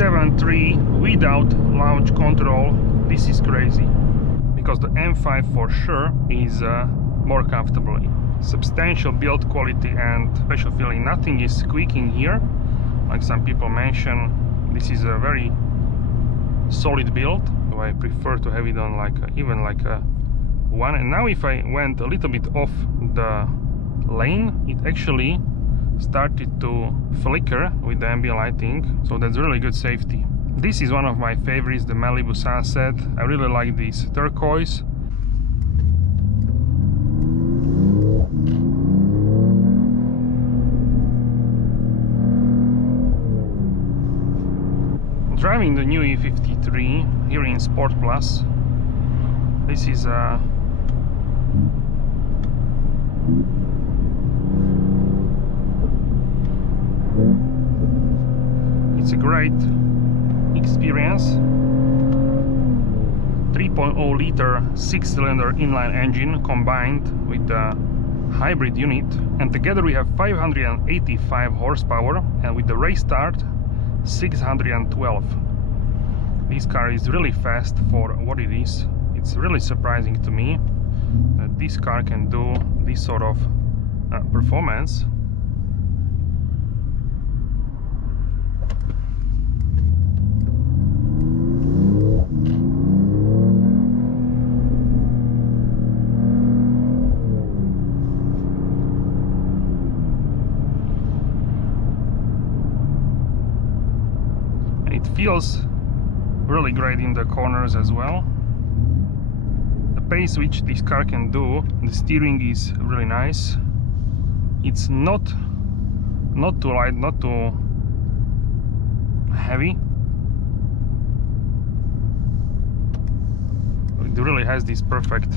7.3 without launch control. This is crazy, because the M5 for sure is more comfortable. Substantial build quality and special feeling. Nothing is squeaking here, like some people mention. This is a very solid build. So I prefer to have it on like even like a 1. And now if I went a little bit off the lane, it actually started to flicker with the ambient lighting, so that's really good safety. This is one of my favorites, the Malibu Sunset. I really like this turquoise. Driving the new E53 here in Sport Plus. This is it's a great experience. 3.0 liter 6-cylinder inline engine combined with the hybrid unit, and together we have 585 horsepower, and with the race start 612. This car is really fast for what it is. It's really surprising to me that this car can do this sort of performance. It feels really great in the corners as well. The pace which this car can do, the steering is really nice. It's not too light, not too heavy. It really has this perfect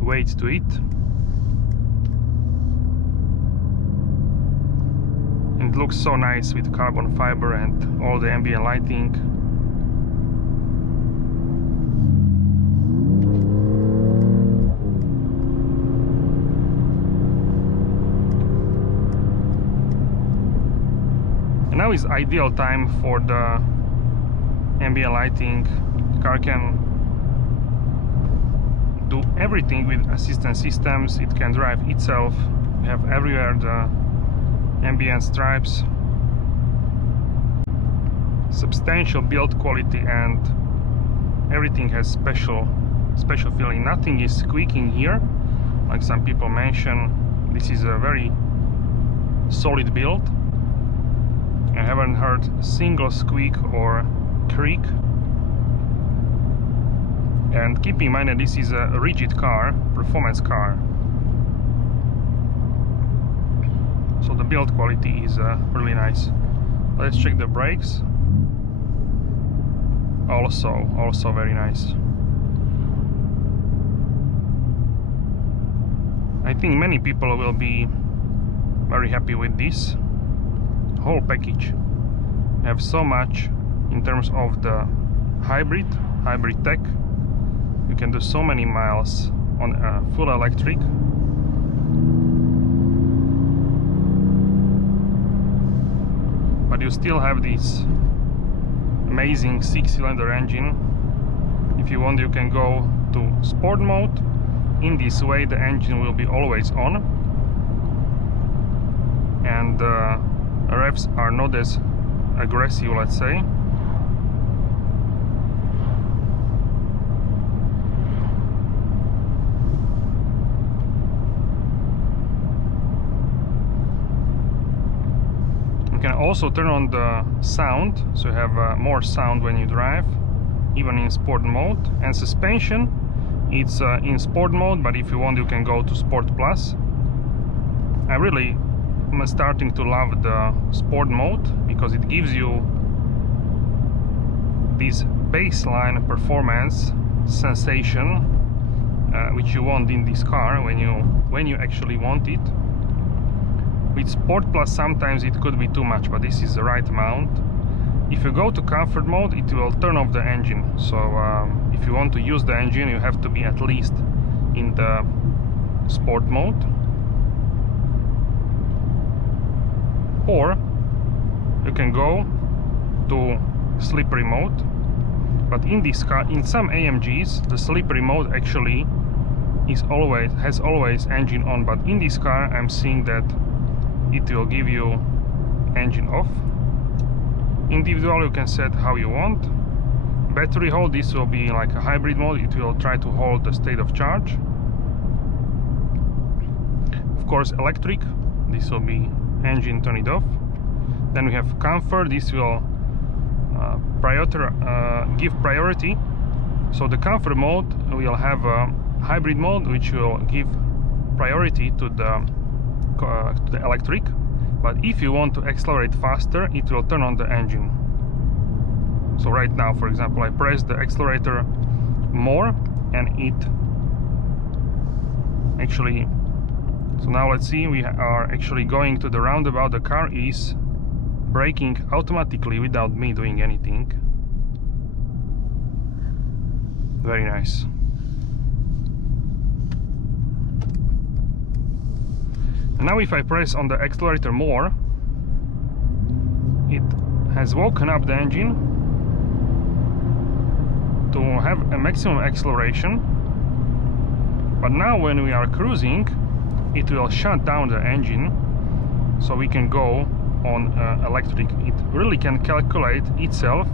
weight to it. It looks so nice with carbon fiber and all the ambient lighting. And now is ideal time for the ambient lighting. The car can do everything with assistance systems. It can drive itself. We have everywhere the ambient stripes. Substantial build quality and everything has special feeling. Nothing is squeaking here, like some people mention. This is a very solid build. I haven't heard a single squeak or creak. And keep in mind that this is a rigid car, performance car. So the build quality is really nice. Let's check the brakes. Also very nice. I think many people will be very happy with this whole package. We have so much in terms of the hybrid tech. You can do so many miles on full electric. But you still have this amazing 6-cylinder engine. If you want, you can go to sport mode. In this way the engine will be always on, and revs are not as aggressive, let's say. You can also turn on the sound, so you have more sound when you drive, even in sport mode. And suspension, it's in sport mode, but if you want you can go to Sport Plus. I really am starting to love the sport mode because it gives you this baseline performance sensation which you want in this car when you actually want it. With Sport Plus sometimes it could be too much, but this is the right amount. If you go to comfort mode, it will turn off the engine. So if you want to use the engine, you have to be at least in the sport mode. Or you can go to slippery mode. But in this car, in some AMGs, the slippery mode actually has always engine on. But in this car, I'm seeing that it will give you engine off. Individual, you can set how you want. Battery hold, this will be like a hybrid mode. It will try to hold the state of charge. Of course, electric, this will be engine, turn it off. Then we have comfort, this will give priority. So the comfort mode will have a hybrid mode which will give priority to the electric. But if you want to accelerate faster, it will turn on the engine. So right now, for example, I press the accelerator more and it actually... So now let's see, we are actually going to the roundabout. The car is braking automatically without me doing anything. Very nice. And now if I press on the accelerator more, it has woken up the engine to have a maximum acceleration. But now when we are cruising, it will shut down the engine, so we can go on electric. It really can calculate itself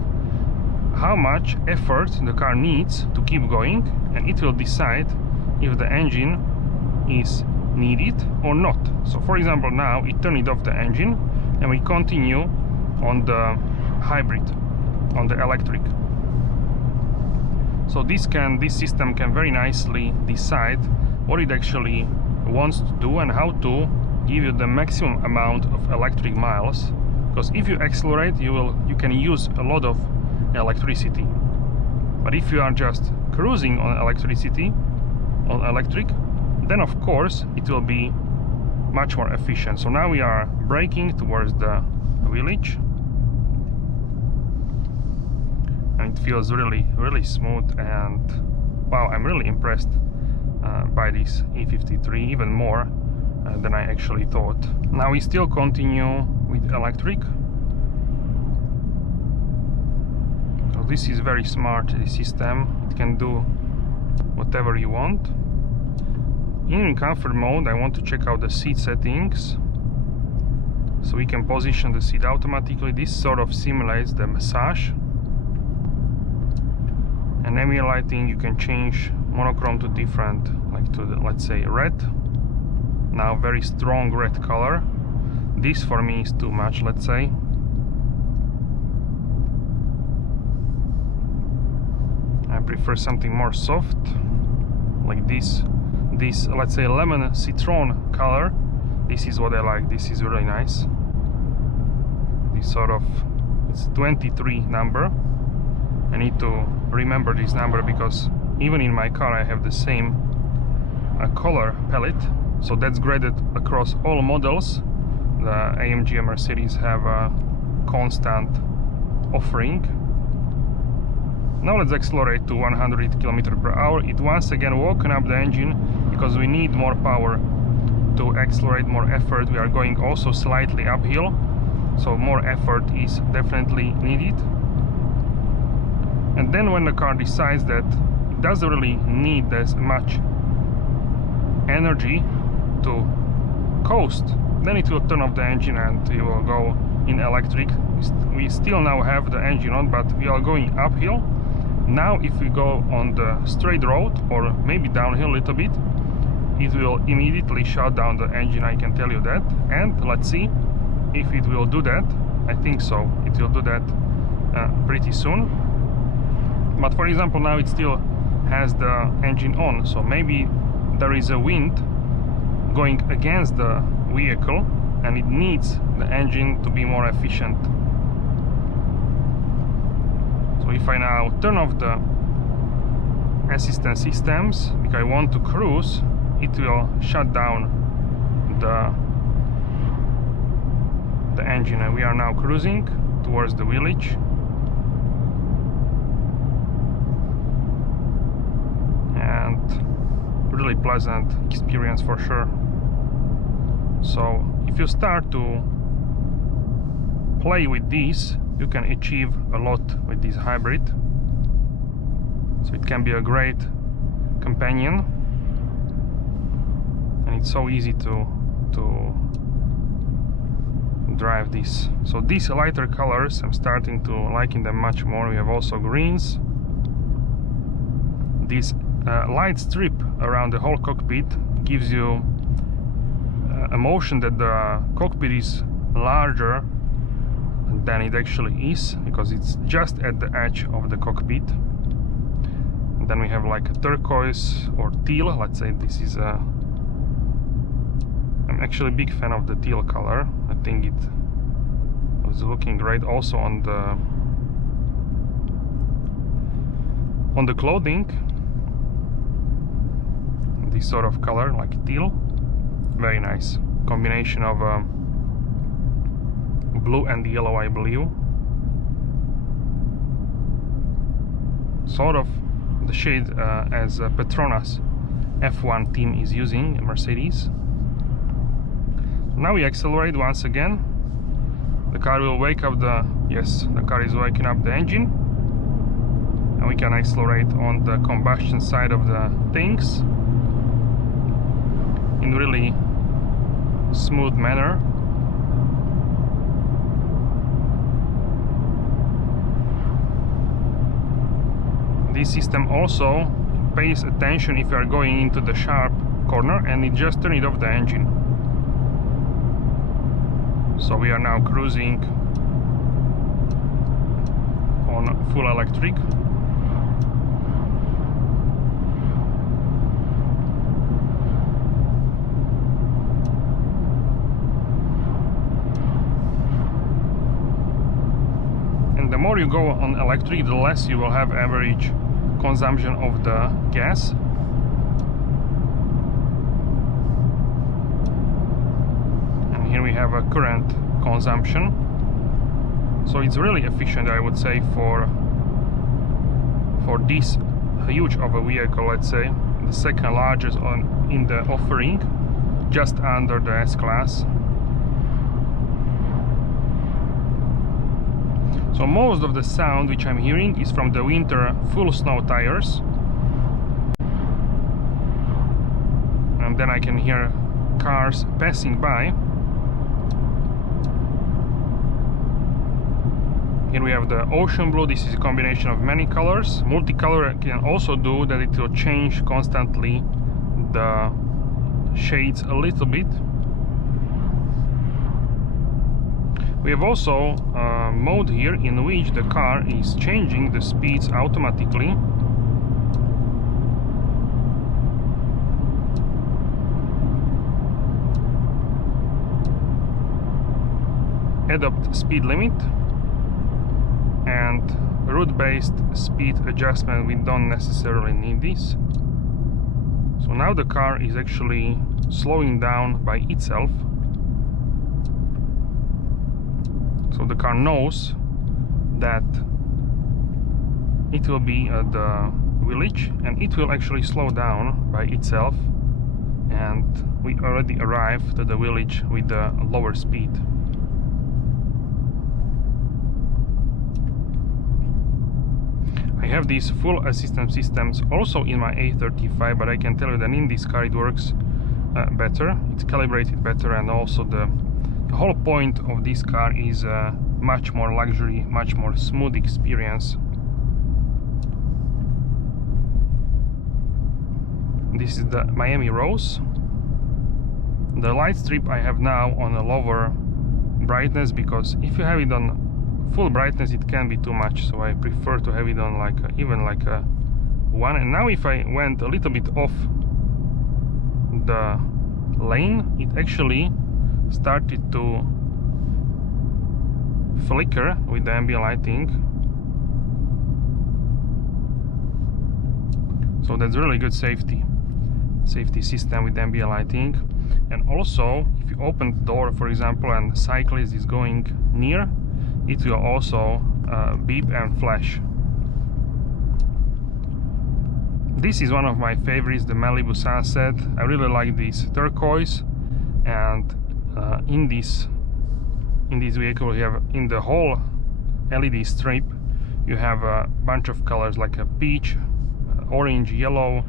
how much effort the car needs to keep going, and it will decide if the engine is needed or not. So for example, now it turned off the engine and we continue on the hybrid, on the electric. So this system can very nicely decide what it actually wants to do and how to give you the maximum amount of electric miles. Because if you accelerate, you can use a lot of electricity. But if you are just cruising on electricity, on electric, then of course it will be much more efficient. So now we are braking towards the village, and it feels really smooth, and wow, I'm really impressed by this E53, even more than I actually thought. Now we still continue with electric. So this is very smart, this system. It can do whatever you want. In comfort mode, I want to check out the seat settings, so we can position the seat automatically. This sort of simulates the massage. And ambient lighting, you can change monochrome to different, like to the, let's say, red. Now very strong red color. This for me is too much, let's say. I prefer something more soft, like this, let's say, lemon citron color. This is what I like. This is really nice. This sort of, it's 23 number. I need to remember this number because even in my car I have the same color palette. So that's graded across all models. The AMG and Mercedes have a constant offering. Now let's accelerate to 100 km/h. It once again woken up the engine because we need more power to accelerate, more effort. We are going also slightly uphill, so more effort is definitely needed. And then when the car decides that it doesn't really need as much energy to coast, then it will turn off the engine and you will go in electric. We still now have the engine on, but we are going uphill. Now if we go on the straight road or maybe downhill a little bit, it will immediately shut down the engine, I can tell you that. And let's see if it will do that. I think so, it will do that pretty soon. But for example, now it still has the engine on, so maybe there is a wind going against the vehicle and it needs the engine to be more efficient. So if I now turn off the assistance systems because I want to cruise, it will shut down the engine, and we are now cruising towards the village. And really pleasant experience for sure. So if you start to play with this, you can achieve a lot with this hybrid. So it can be a great companion, and it's so easy to drive this. So these lighter colors, I'm starting to liking them much more. We have also greens. This light strip around the whole cockpit gives you a motion that the cockpit is larger than it actually is, because it's just at the edge of the cockpit. And then we have like a turquoise or teal. Let's say this is a... I'm actually a big fan of the teal color. I think it was looking great also on the clothing. This sort of color, like teal, very nice combination of blue and yellow, I believe. Sort of the shade as Petronas F1 team is using, Mercedes. Now we accelerate once again. The car will wake up the... yes, the car is waking up the engine. And we can accelerate on the combustion side of the things in really smooth manner. This system also pays attention if you are going into the sharp corner, and it just turns off the engine. So we are now cruising on full electric. And the more you go on electric, the less you will have average consumption of the gas. Here we have a current consumption, so it's really efficient, I would say, for this huge of a vehicle. Let's say the second largest in the offering, just under the S-Class. So most of the sound which I'm hearing is from the winter full snow tires, and then I can hear cars passing by. Here we have the ocean blue. This is a combination of many colors. Multicolor can also do that, it will change constantly the shades a little bit. We have also a mode here in which the car is changing the speeds automatically. Adopt speed limit and route-based speed adjustment. We don't necessarily need this. So now the car is actually slowing down by itself. So the car knows that it will be at the village, and it will actually slow down by itself, and we already arrived to the village with the lower speed. I have these full assistance systems also in my A35, but I can tell you that in this car it works better, it's calibrated better, and also the whole point of this car is much more luxury, much more smooth experience. This is the Miami Rose. The light strip I have now on a lower brightness, because if you have it on full brightness it can be too much, so I prefer to have it on like even like a 1. And now if I went a little bit off the lane, it actually started to flicker with the ambient lighting. So that's really good safety system with ambient lighting. And also if you open the door, for example, and the cyclist is going near, it will also beep and flash. This is one of my favorites, the Malibu Sunset. I really like this turquoise, and in this vehicle we have in the whole LED strip. You have a bunch of colors like a peach, orange, yellow,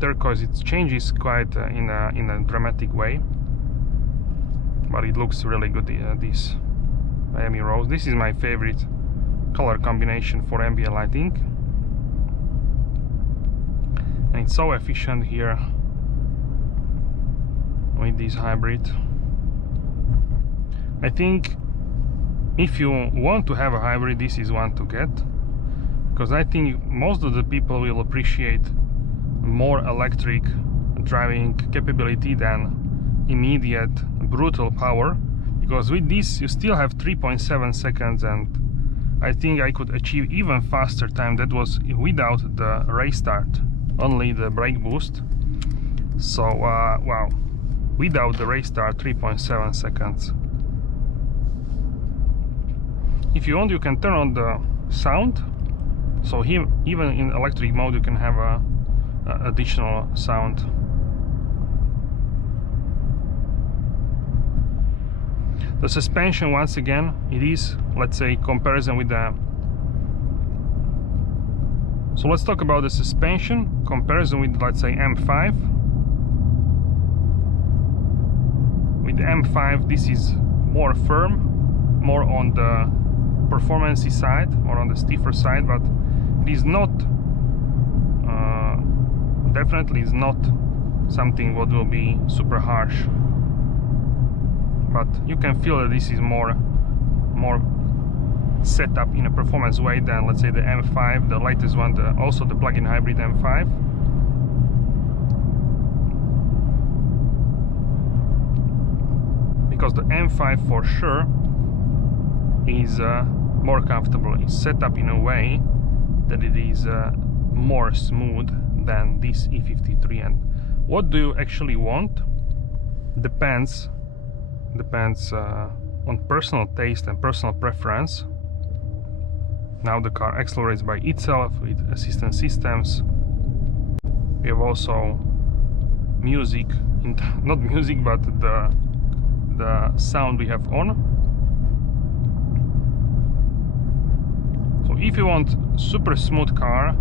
turquoise. It changes quite in a dramatic way, but it looks really good. This Miami Rose. This is my favorite color combination for ambient lighting, and it's so efficient here with this hybrid. I think if you want to have a hybrid, this is one to get, because I think most of the people will appreciate more electric driving capability than immediate brutal power, because with this you still have 3.7 seconds, and I think I could achieve even faster time. That was without the race start, only the brake boost. So wow, without the race start, 3.7 seconds. If you want, you can turn on the sound, so here even in electric mode you can have a additional sound. The suspension, once again, it is, let's say, comparison with the... So let's talk about the suspension comparison with, let's say, M5. With the M5, this is more firm, more on the performance side, or on the stiffer side, but it is not, definitely is not something what will be super harsh. But you can feel that this is more set up in a performance way than, let's say, the M5, the latest one, also the plug-in hybrid M5. Because the M5 for sure is more comfortable. It's set up in a way that it is more smooth than this E53. And what do you actually want depends on personal taste and personal preference. Now the car accelerates by itself with assistance systems. We have also music, not music, but the sound we have on. So if you want super smooth car,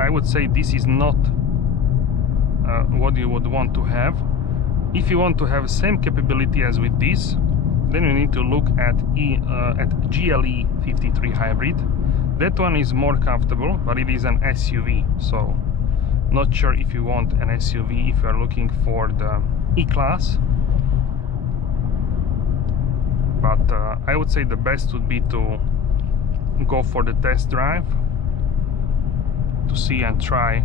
I would say this is not what you would want to have. If you want to have same capability as with this, then you need to look at GLE 53 hybrid. That one is more comfortable, but it is an SUV, so not sure if you want an SUV if you are looking for the E-Class. But I would say the best would be to go for the test drive to see and try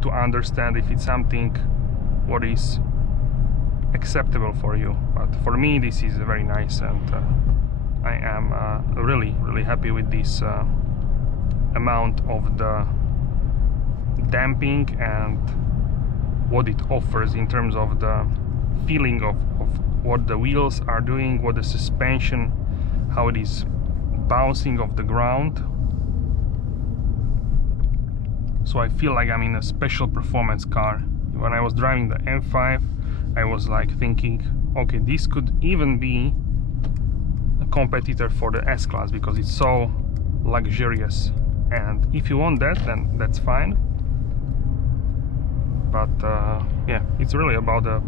to understand if it's something what is acceptable for you. But for me, this is very nice, and I am really happy with this amount of the damping and what it offers in terms of the feeling of what the wheels are doing, what the suspension, how it is bouncing off the ground. So I feel like I'm in a special performance car. When I was driving the M5, I was like thinking, okay, this could even be a competitor for the S-Class because it's so luxurious. And if you want that, then that's fine. But yeah, it's really about the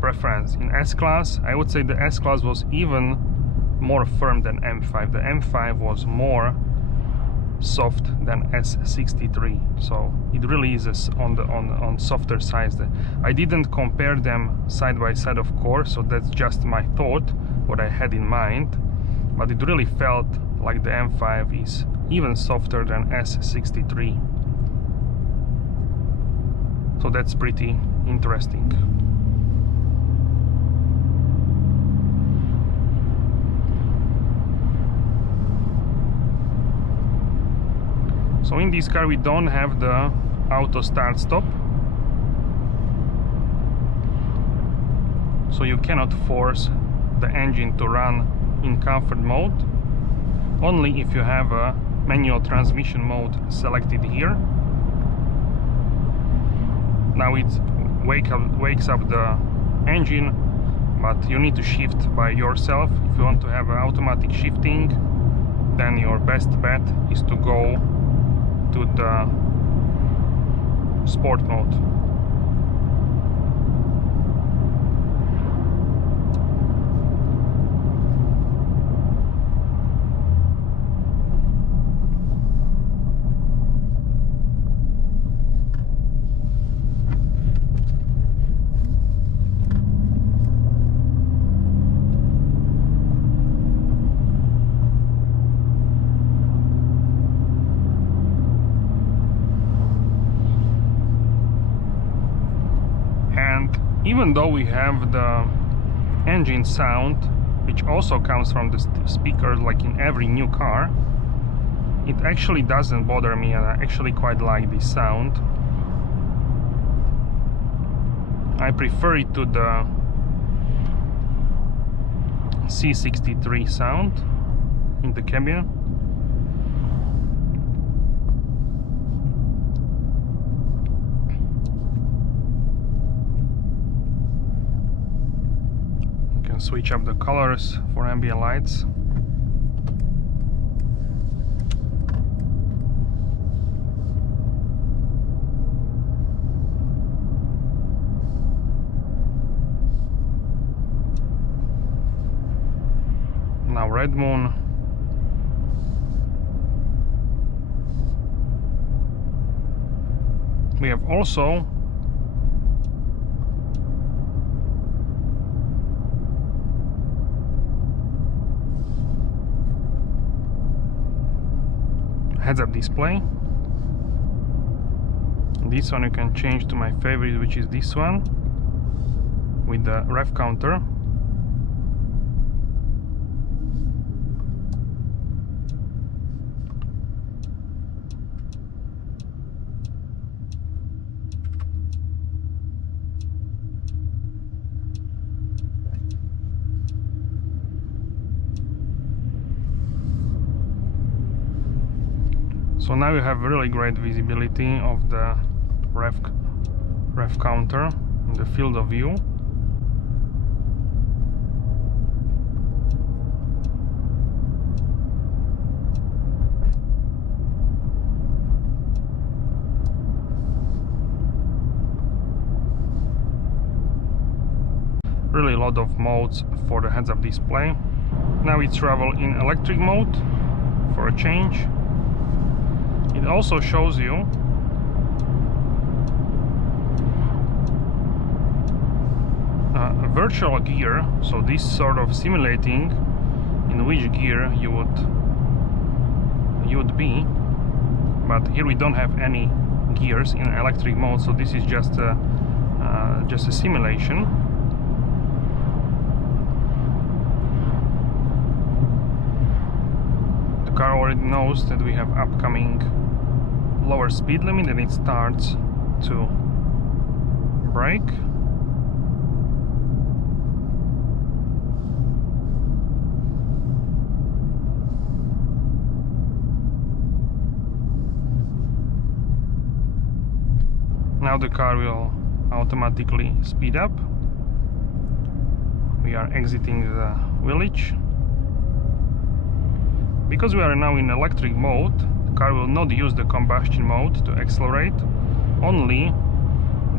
preference. In S-Class, I would say the S-Class was even more firm than M5. The M5 was more soft than S63, so it really is on softer side. I didn't compare them side by side, of course, so that's just my thought, what I had in mind, but it really felt like the M5 is even softer than S63, so that's pretty interesting. So in this car we don't have the auto start stop, so you cannot force the engine to run in comfort mode, only if you have a manual transmission mode selected here. Now it wakes up the engine, but you need to shift by yourself. If you want to have automatic shifting, then your best bet is to go to the sport mode. Even though we have the engine sound, which also comes from the speakers like in every new car, it actually doesn't bother me, and I actually quite like this sound. I prefer it to the C63 sound in the cabin. Switch up the colors for ambient lights. Now red moon. We have also heads-up display. This one you can change to my favorite, which is this one with the rev counter. So now you have really great visibility of the rev counter in the field of view. Really a lot of modes for the heads-up display. Now we travel in electric mode for a change. It also shows you a virtual gear, so this sort of simulating in which gear you would be, but here we don't have any gears in electric mode, so this is just a simulation. The car already knows that we have upcoming lower speed limit, and it starts to brake. Now the car will automatically speed up. We are exiting the village. Because we are now in electric mode, the car will not use the combustion mode to accelerate, only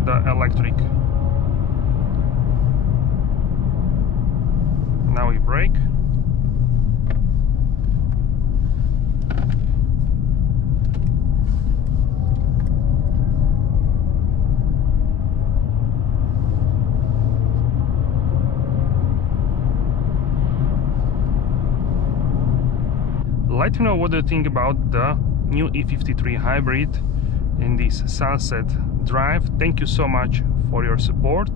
the electric. Now we brake. Let me know what you think about the new E53 hybrid in this Sunset Drive. Thank you so much for your support,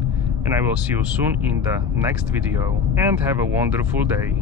and I will see you soon in the next video, and have a wonderful day.